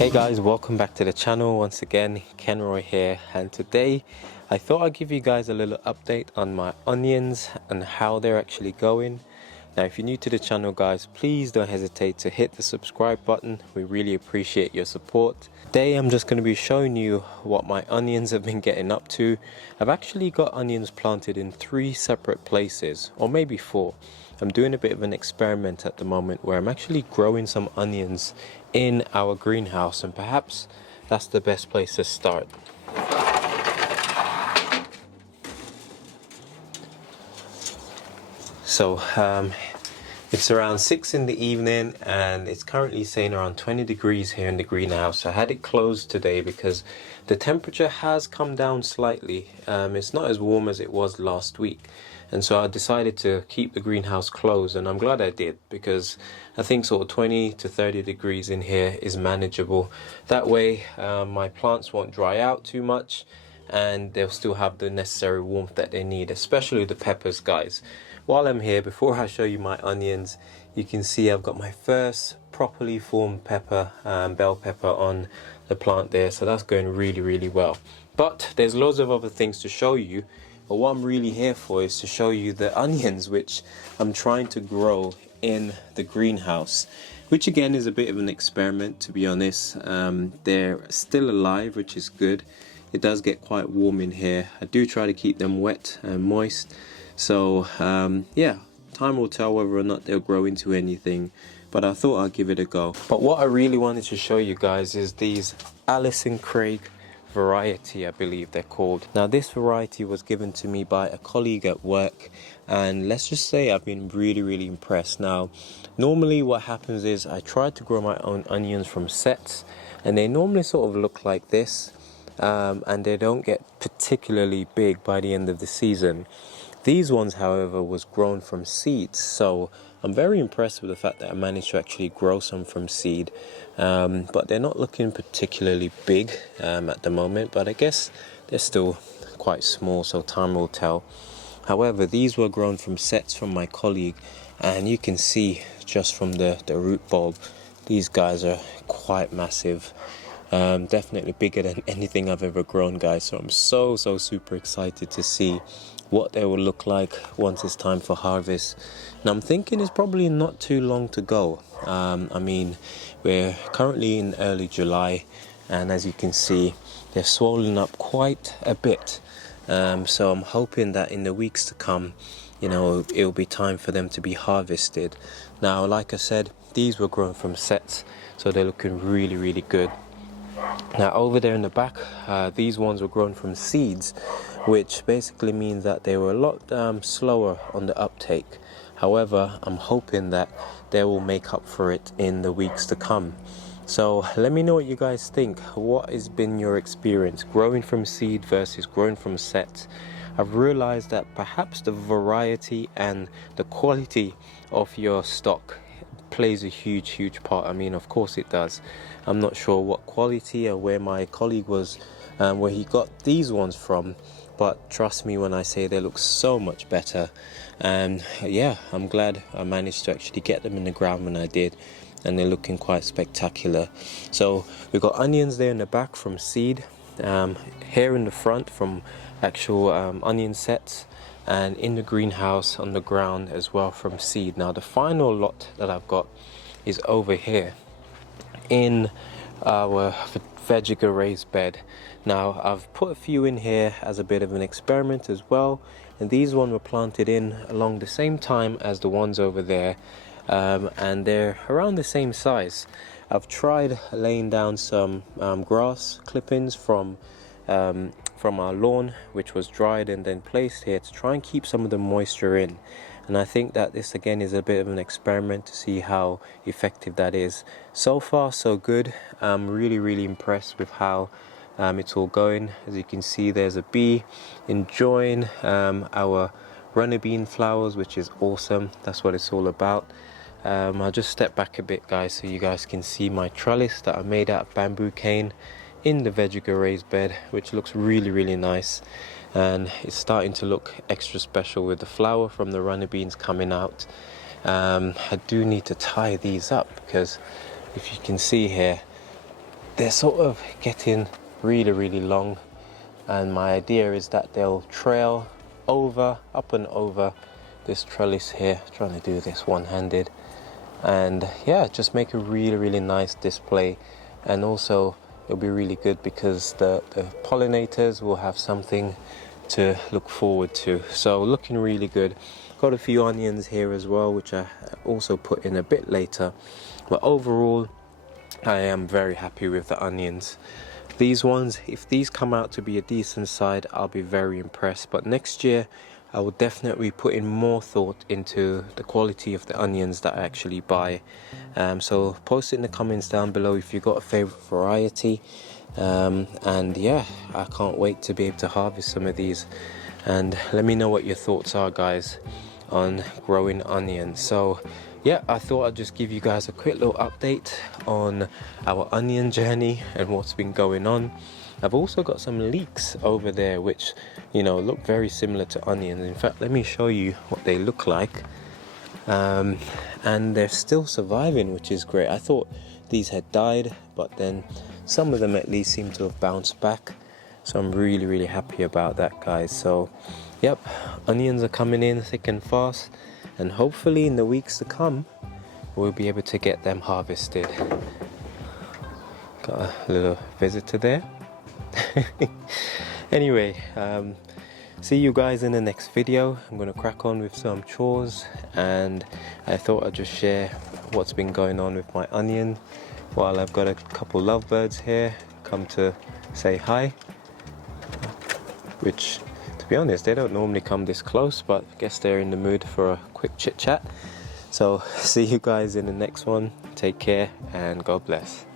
Hey guys, welcome back to the channel once again. Kenroy here, and today I thought I'd give you guys a little update on my onions and how they're actually going. Now if you're new to the channel guys, please don't hesitate to hit the subscribe button. We really appreciate your support. Today I'm just going to be showing you what my onions have been getting up to. I've actually got onions planted in 3 separate places, or maybe 4. I'm doing a bit of an experiment at the moment where I'm actually growing some onions in our greenhouse, and perhaps that's the best place to start. So it's around 6 in the evening and it's currently saying around 20 degrees here in the greenhouse. I had it closed today because the temperature has come down slightly. It's not as warm as it was last week, and so I decided to keep the greenhouse closed, and I'm glad I did, because I think sort of 20 to 30 degrees in here is manageable. That way my plants won't dry out too much and they'll still have the necessary warmth that they need, especially the peppers guys. While I'm here, before I show you my onions, you can see I've got my first properly formed pepper, bell pepper on the plant there, so that's going really well. But there's loads of other things to show you, but what I'm really here for is to show you the onions which I'm trying to grow in the greenhouse, which again is a bit of an experiment, to be honest. They're still alive, which is good. It does get quite warm in here. I do try to keep them wet and moist, so yeah, time will tell whether or not they'll grow into anything, but I thought I'd give it a go. But what I really wanted to show you guys is these Allison Craig variety, I believe they're called. Now this variety was given to me by a colleague at work, and let's just say I've been really impressed. Now normally what happens is I try to grow my own onions from sets, and they normally sort of look like this, and they don't get particularly big by the end of the season. These ones, however, was grown from seeds, so I'm very impressed with the fact that I managed to actually grow some from seed. But they're not looking particularly big at the moment, but I guess they're still quite small, so time will tell. However, these were grown from sets from my colleague, and you can see just from the root bulb, these guys are quite massive. Definitely bigger than anything I've ever grown, guys, so I'm so super excited to see what they will look like once it's time for harvest. Now I'm thinking it's probably not too long to go. I mean, we're currently in early July, and as you can see they're swollen up quite a bit, so I'm hoping that in the weeks to come, you know, it'll be time for them to be harvested. Now like I said, these were grown from sets, so they're looking really good. Now over there in the back, these ones were grown from seeds, which basically means that they were a lot slower on the uptake. However, I'm hoping that they will make up for it in the weeks to come. So let me know what you guys think. What has been your experience growing from seed versus growing from sets? I've realized that perhaps the variety and the quality of your stock plays a huge part. I mean, of course it does. I'm not sure what quality or where my colleague was, where he got these ones from, but trust me when I say they look so much better. And yeah, I'm glad I managed to actually get them in the ground when I did, and they're looking quite spectacular. So we've got onions there in the back from seed, here in the front from actual onion sets, and in the greenhouse on the ground as well from seed. Now the final lot that I've got is over here in our Veggie Bed. Now I've put a few in here as a bit of an experiment as well, and these ones were planted in along the same time as the ones over there, and they're around the same size. I've tried laying down some grass clippings from our lawn, which was dried and then placed here to try and keep some of the moisture in, and I think that this again is a bit of an experiment to see how effective that is. So far so good. I'm really impressed with how it's all going. As you can see, there's a bee enjoying our runner bean flowers, which is awesome. That's what it's all about. I'll just step back a bit guys so you guys can see my trellis that I made out of bamboo cane in the Veggie Bed, which looks really nice, and it's starting to look extra special with the flower from the runner beans coming out. I do need to tie these up because if you can see here, they're sort of getting really long, and my idea is that they'll trail over, up and over this trellis here. Trying to do this one-handed, and yeah, just make a really nice display. And also it'll be really good because the pollinators will have something to look forward to. So looking really good. Got a few onions here as well, which I also put in a bit later, but overall I am very happy with the onions. These ones, if these come out to be a decent side, I'll be very impressed. But next year I will definitely put in more thought into the quality of the onions that I actually buy. So post it in the comments down below if you've got a favorite variety. And yeah, I can't wait to be able to harvest some of these, and let me know what your thoughts are, guys, on growing onions. So yeah, I thought I'd just give you guys a quick little update on our onion journey and what's been going on. I've also got some leeks over there which, you know, look very similar to onions. In fact, let me show you what they look like. And they're still surviving, which is great. I thought these had died, but then some of them at least seem to have bounced back. So I'm really happy about that, guys. So yep, onions are coming in thick and fast, and hopefully in the weeks to come we'll be able to get them harvested. Got a little visitor there. Anyway, see you guys in the next video. I'm going to crack on with some chores, and I thought I'd just share what's been going on with my onion while I've got a couple lovebirds here come to say hi, which, to be honest, they don't normally come this close, but I guess they're in the mood for a quick chit chat. So see you guys in the next one. Take care and God bless.